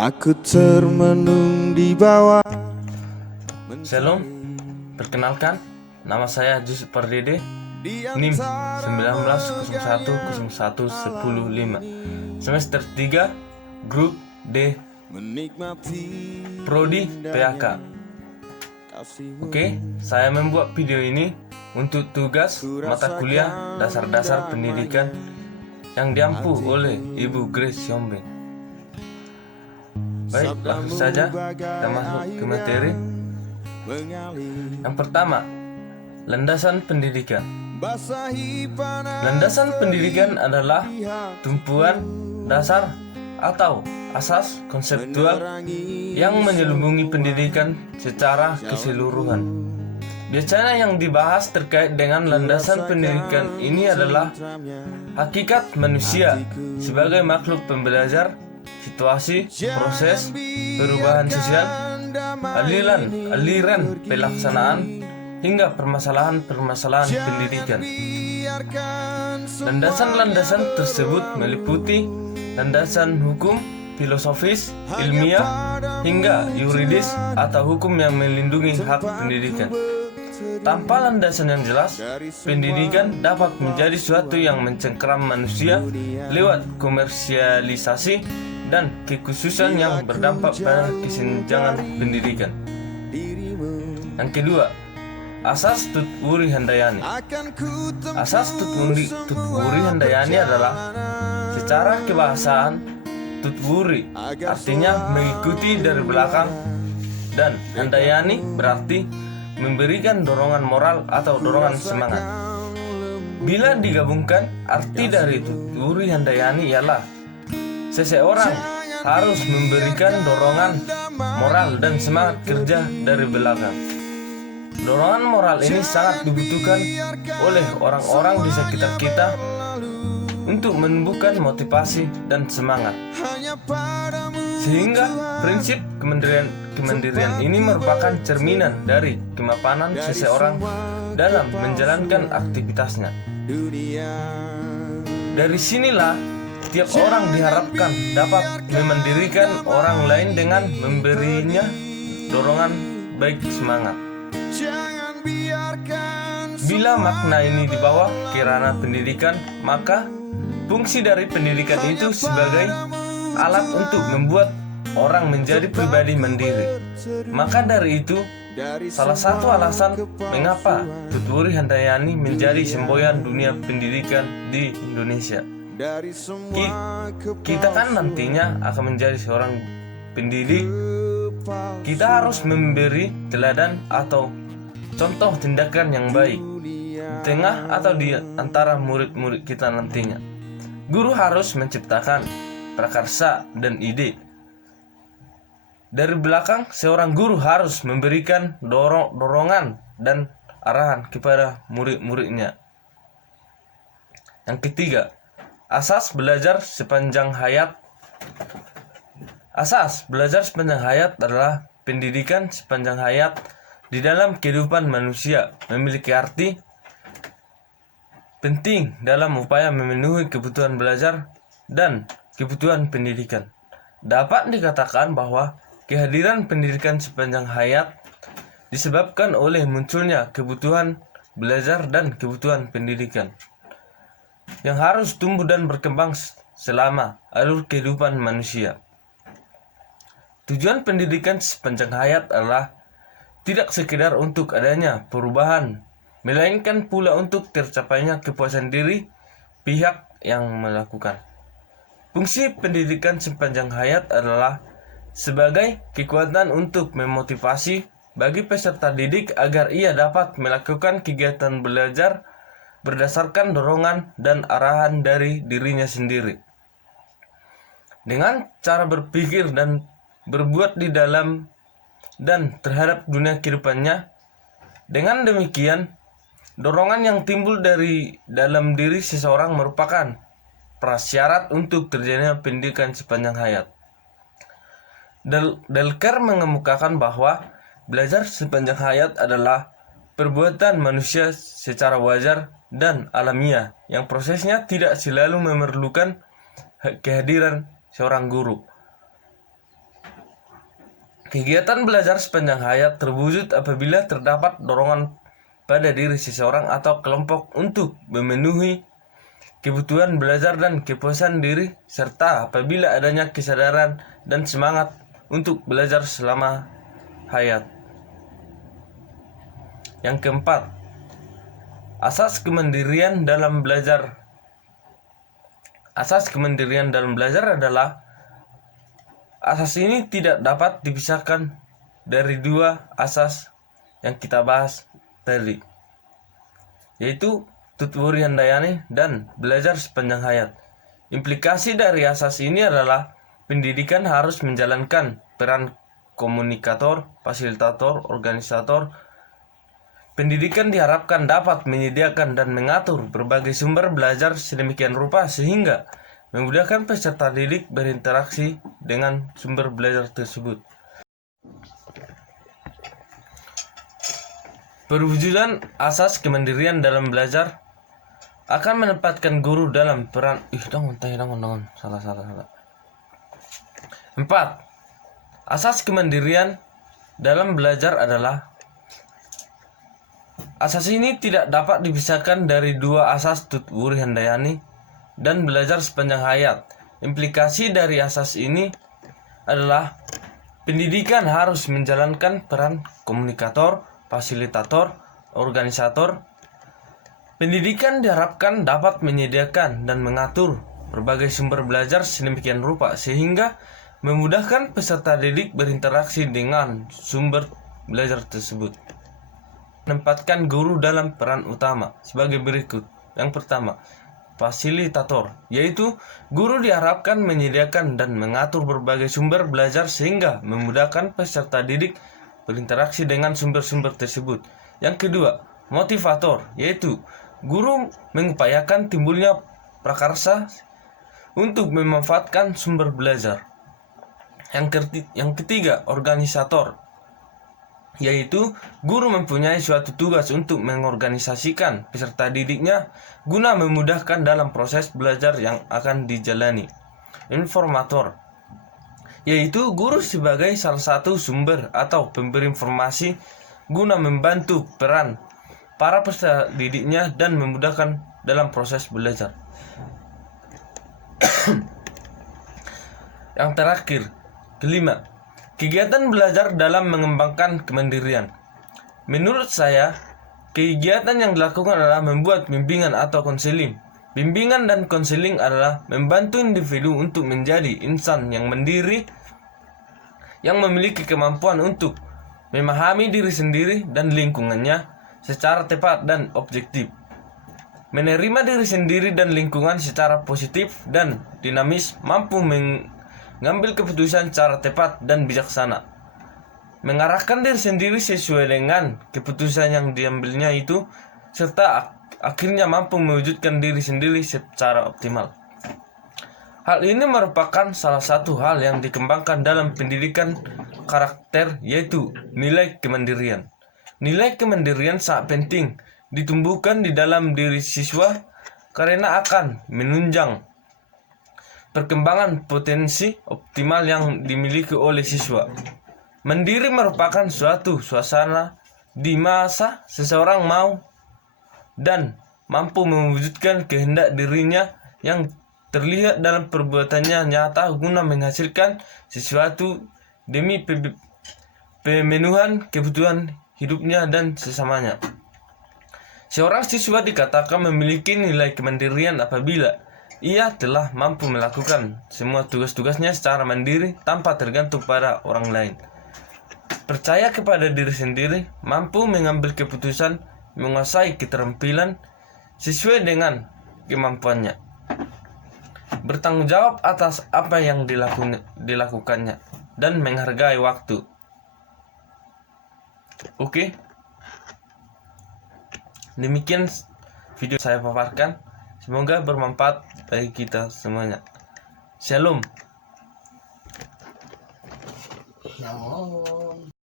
Aku termenung di bawah. Shalom, perkenalkan, nama saya Jus Pardede, NIM 1901011015, semester 3, grup D, Prodi PAK. Oke, saya membuat video ini untuk tugas mata kuliah dasar-dasar pendidikan yang diampu oleh Ibu Grace Yombing. Baik, langsung saja kita masuk ke materi. Yang pertama, landasan pendidikan. Landasan pendidikan adalah tumpuan dasar atau asas konseptual yang menyelubungi pendidikan secara keseluruhan. Biasanya yang dibahas terkait dengan landasan pendidikan ini adalah hakikat manusia sebagai makhluk pembelajar, situasi, proses, perubahan sosial, aliran pelaksanaan, hingga permasalahan-permasalahan pendidikan. Landasan-landasan tersebut meliputi landasan hukum, filosofis, ilmiah, hingga yuridis atau hukum yang melindungi hak pendidikan. Tanpa landasan yang jelas, pendidikan dapat menjadi suatu yang mencengkeram manusia lewat komersialisasi dan kekhususan yang berdampak pada kesenjangan pendidikan. Yang kedua, asas Tutwuri Handayani. Asas Tutwuri Handayani adalah secara kebahasaan Tutwuri artinya mengikuti dari belakang, dan Handayani berarti memberikan dorongan moral atau dorongan semangat. Bila digabungkan, arti dari Tutwuri Handayani ialah seseorang harus memberikan dorongan moral dan semangat kerja dari belakang. Dorongan moral ini sangat dibutuhkan oleh orang-orang di sekitar kita untuk menumbuhkan motivasi dan semangat. Sehingga prinsip kemandirian ini merupakan cerminan dari kemapanan seseorang dalam menjalankan aktivitasnya. Dari sinilah tiap orang diharapkan dapat memandirikan orang lain dengan memberinya dorongan baik semangat. Bila makna ini dibawa ke ranah pendidikan, maka fungsi dari pendidikan itu sebagai alat untuk membuat orang menjadi pribadi mandiri. Maka dari itu, salah satu alasan mengapa Tutwuri Handayani menjadi semboyan dunia pendidikan di Indonesia. Kita kan nantinya akan menjadi seorang pendidik. Kita harus memberi teladan atau contoh tindakan yang baik di tengah atau di antara murid-murid kita nantinya. Guru harus menciptakan prakarsa dan ide. Dari belakang, seorang guru harus memberikan dorongan dan arahan kepada murid-muridnya. Yang ketiga, asas belajar sepanjang hayat. Asas belajar sepanjang hayat adalah pendidikan sepanjang hayat di dalam kehidupan manusia memiliki arti penting dalam upaya memenuhi kebutuhan belajar dan kebutuhan pendidikan. Dapat dikatakan bahwa kehadiran pendidikan sepanjang hayat disebabkan oleh munculnya kebutuhan belajar dan kebutuhan pendidikan yang harus tumbuh dan berkembang selama alur kehidupan manusia. Tujuan pendidikan sepanjang hayat adalah tidak sekedar untuk adanya perubahan, melainkan pula untuk tercapainya kepuasan diri pihak yang melakukan. Fungsi pendidikan sepanjang hayat adalah sebagai kekuatan untuk memotivasi bagi peserta didik agar ia dapat melakukan kegiatan belajar berdasarkan dorongan dan arahan dari dirinya sendiri. Dengan cara berpikir dan berbuat di dalam dan terhadap dunia kehidupannya. Dengan demikian, dorongan yang timbul dari dalam diri seseorang merupakan prasyarat untuk terjadinya pendidikan sepanjang hayat. Delker mengemukakan bahwa belajar sepanjang hayat adalah perbuatan manusia secara wajar dan alamiah yang prosesnya tidak selalu memerlukan kehadiran seorang guru. Kegiatan belajar sepanjang hayat terwujud apabila terdapat dorongan pada diri seseorang atau kelompok untuk memenuhi kebutuhan belajar dan kepuasan diri, serta apabila adanya kesadaran dan semangat untuk belajar selama hayat. Yang keempat, asas kemandirian dalam belajar. Asas kemandirian dalam belajar adalah asas ini tidak dapat dipisahkan dari dua asas yang kita bahas tadi, yaitu Tutwuri Handayani dan belajar sepanjang hayat. Implikasi dari asas ini adalah pendidikan harus menjalankan peran komunikator, fasilitator, organisator. Pendidikan diharapkan dapat menyediakan dan mengatur berbagai sumber belajar sedemikian rupa sehingga memudahkan peserta didik berinteraksi dengan sumber belajar tersebut. Perwujudan asas kemandirian dalam belajar akan menempatkan guru dalam peran salah. 4. Asas kemandirian dalam belajar adalah asas ini tidak dapat dipisahkan dari dua asas Tutwuri Handayani dan belajar sepanjang hayat. Implikasi dari asas ini adalah pendidikan harus menjalankan peran komunikator, fasilitator, organisator. Pendidikan diharapkan dapat menyediakan dan mengatur berbagai sumber belajar sedemikian rupa sehingga memudahkan peserta didik berinteraksi dengan sumber belajar tersebut. Menempatkan guru dalam peran utama sebagai berikut. Yang pertama, fasilitator, yaitu guru diharapkan menyediakan dan mengatur berbagai sumber belajar sehingga memudahkan peserta didik berinteraksi dengan sumber-sumber tersebut. Yang kedua, motivator, yaitu guru mengupayakan timbulnya prakarsa untuk memanfaatkan sumber belajar. Yang ketiga, organisator, yaitu guru mempunyai suatu tugas untuk mengorganisasikan peserta didiknya guna memudahkan dalam proses belajar yang akan dijalani. Informator, yaitu guru sebagai salah satu sumber atau pemberi informasi guna membantu peran para peserta didiknya dan memudahkan dalam proses belajar. Yang terakhir, kelima, kegiatan belajar dalam mengembangkan kemandirian. Menurut saya, kegiatan yang dilakukan adalah membuat bimbingan atau konseling. Bimbingan dan konseling adalah membantu individu untuk menjadi insan yang mandiri, yang memiliki kemampuan untuk memahami diri sendiri dan lingkungannya secara tepat dan objektif, menerima diri sendiri dan lingkungan secara positif dan dinamis, mampu mengambil keputusan secara tepat dan bijaksana, mengarahkan diri sendiri sesuai dengan keputusan yang diambilnya itu, serta akhirnya mampu mewujudkan diri sendiri secara optimal. Hal ini merupakan salah satu hal yang dikembangkan dalam pendidikan karakter, yaitu nilai kemandirian. Nilai kemandirian sangat penting ditumbuhkan di dalam diri siswa karena akan menunjang perkembangan potensi optimal yang dimiliki oleh siswa. Mandiri merupakan suatu suasana di masa seseorang mau dan mampu mewujudkan kehendak dirinya yang terlihat dalam perbuatannya nyata guna menghasilkan sesuatu demi pemenuhan kebutuhan hidupnya dan sesamanya. Seorang siswa dikatakan memiliki nilai kemandirian apabila ia telah mampu melakukan semua tugas-tugasnya secara mandiri tanpa tergantung pada orang lain. Percaya kepada diri sendiri, mampu mengambil keputusan, menguasai keterampilan sesuai dengan kemampuannya, bertanggung jawab atas apa yang dilakukannya, dan menghargai waktu. Oke, demikian video saya paparkan. Semoga bermanfaat bagi kita semuanya. Shalom.